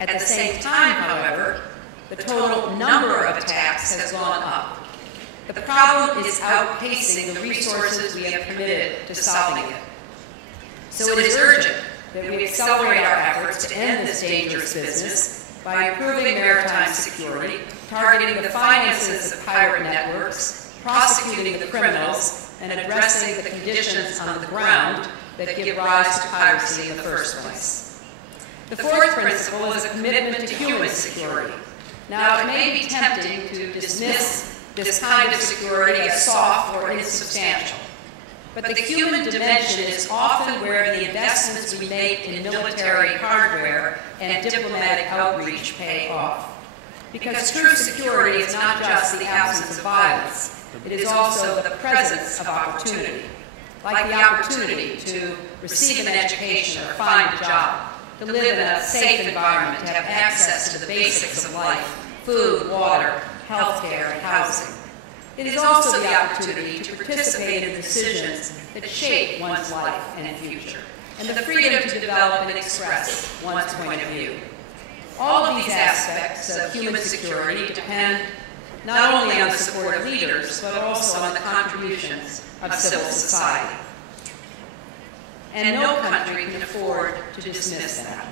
At the same time, however, the total number of attacks has gone up. The problem is outpacing the resources we have committed to solving it. So it is urgent that we accelerate our efforts to end this dangerous business by improving maritime security, targeting the finances of pirate networks, prosecuting the criminals, and addressing the conditions on the ground that give rise to piracy in the first place. The fourth principle is a commitment to human security. Now, it may be tempting to dismiss this kind of security as soft or insubstantial, but the human dimension is often where the investments we make in military hardware and diplomatic outreach pay off. Because true security is not just the absence of violence, it is also the presence of opportunity, like the opportunity to receive an education or find a job, to live in a safe environment, to have access to the basics of life, food, water, health care, and housing. It is also the opportunity to participate in decisions that shape one's life and future, and the freedom to develop and express one's point of view. All of these aspects of human security depend not only on the support of leaders, but also on the contributions of civil society. And no country can afford to dismiss that.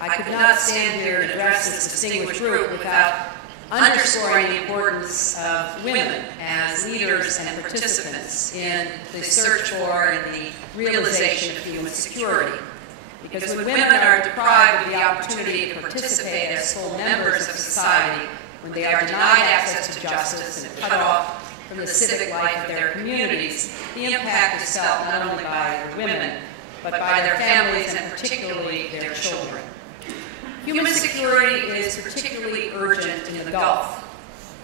I could not stand here and address this distinguished group without underscoring the importance of women as leaders and participants in the search for and the realization of human security. Because when women are deprived of the opportunity to participate as full members of society, when they are denied access to justice and cut off from the civic life of their communities, the impact is felt not only by their women, but by their families and particularly their children. Human security is particularly urgent in the Gulf.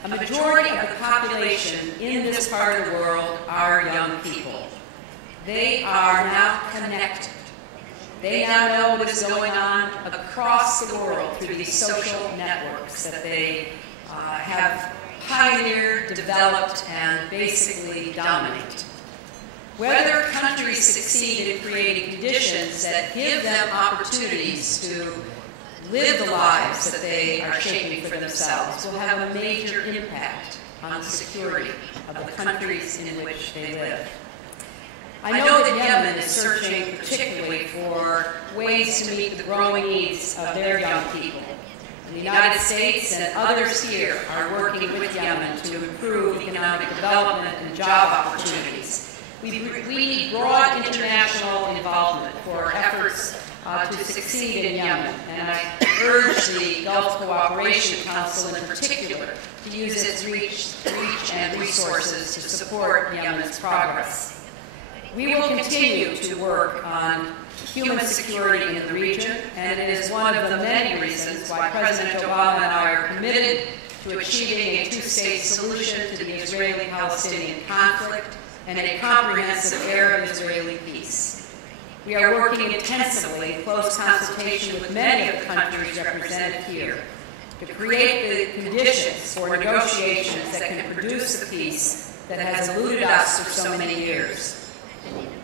A majority of the population in this part of the world are young people. They are now connected. They now know what is going on across the world through these social networks that they have pioneered, developed, and basically dominate. Whether countries succeed in creating conditions that give them opportunities to live the lives that they are shaping for themselves will have a major impact on the security of the countries in which they live. I know that Yemen is searching particularly for ways to meet the growing needs of their young people. And the United States and others here are working with Yemen to improve economic development and job opportunities. We need broad international involvement for efforts to succeed in Yemen, and I urge the Gulf Cooperation Council in particular to use its reach and resources to support Yemen's progress. We will continue to work on human security in the region, and it is one of the many reasons why President Obama and I are committed to achieving a two-state solution to the Israeli-Palestinian conflict and a comprehensive Arab-Israeli peace. We are working intensively in close consultation with many of the countries represented here to create the conditions for negotiations that can produce the peace that has eluded us for so many years.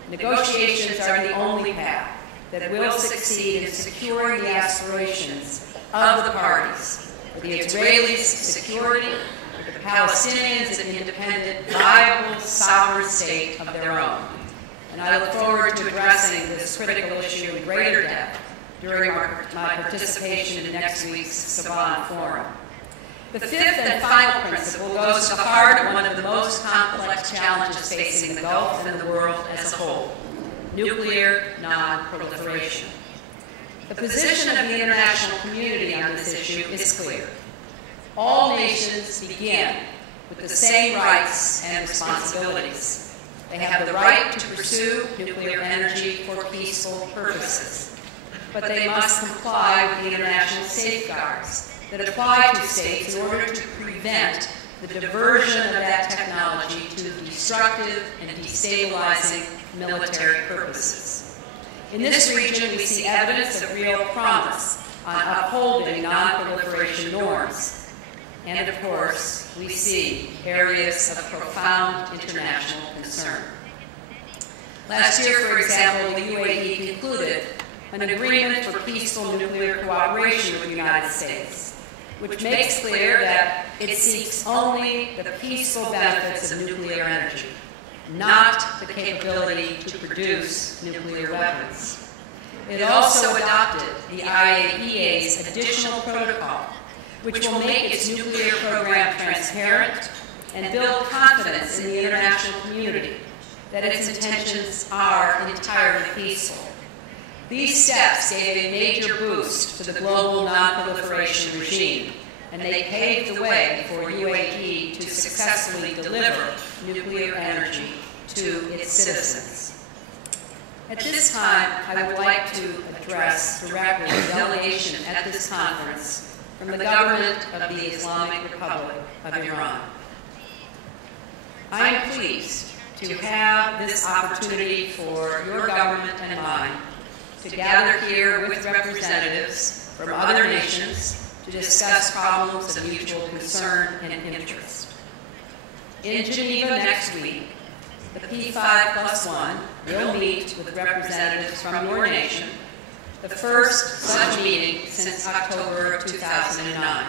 Negotiations are the only path that will succeed in securing the aspirations of the parties, for the Israelis' security, for the Palestinians an independent, viable, sovereign state of their own. And I look forward to addressing this critical issue in greater depth during my participation in next week's Savon Forum. The fifth and final principle goes to the heart of one of the most complex challenges facing the Gulf and the world as a whole: nuclear non-proliferation. The position of the international community on this issue is clear. All nations begin with the same rights and responsibilities. They have the right to pursue nuclear energy for peaceful purposes, but they must comply with the international safeguards that apply to states in order to prevent the diversion of that technology to destructive and destabilizing military purposes. In this region, we see evidence of real promise on upholding non-proliferation norms. And of course, we see areas of profound international concern. Last year, for example, the UAE concluded a an agreement for peaceful nuclear cooperation with the United States, which makes clear that it seeks only the peaceful benefits of nuclear energy, not the capability to produce nuclear weapons. It also adopted the IAEA's additional protocol, which will make its nuclear program transparent and build confidence in the international community that its intentions are entirely peaceful. These steps gave a major boost to the global non-proliferation regime, and they paved the way for UAE to successfully deliver nuclear energy to its citizens. At this time, I would like to address directly the delegation at this conference from the government of the Islamic Republic of Iran. I am pleased to have this opportunity for your government and mine to gather here with representatives from other nations to discuss problems of mutual concern and interest. In Geneva next week, the P5+1 will meet with representatives from your nation, the first such meeting since October of 2009.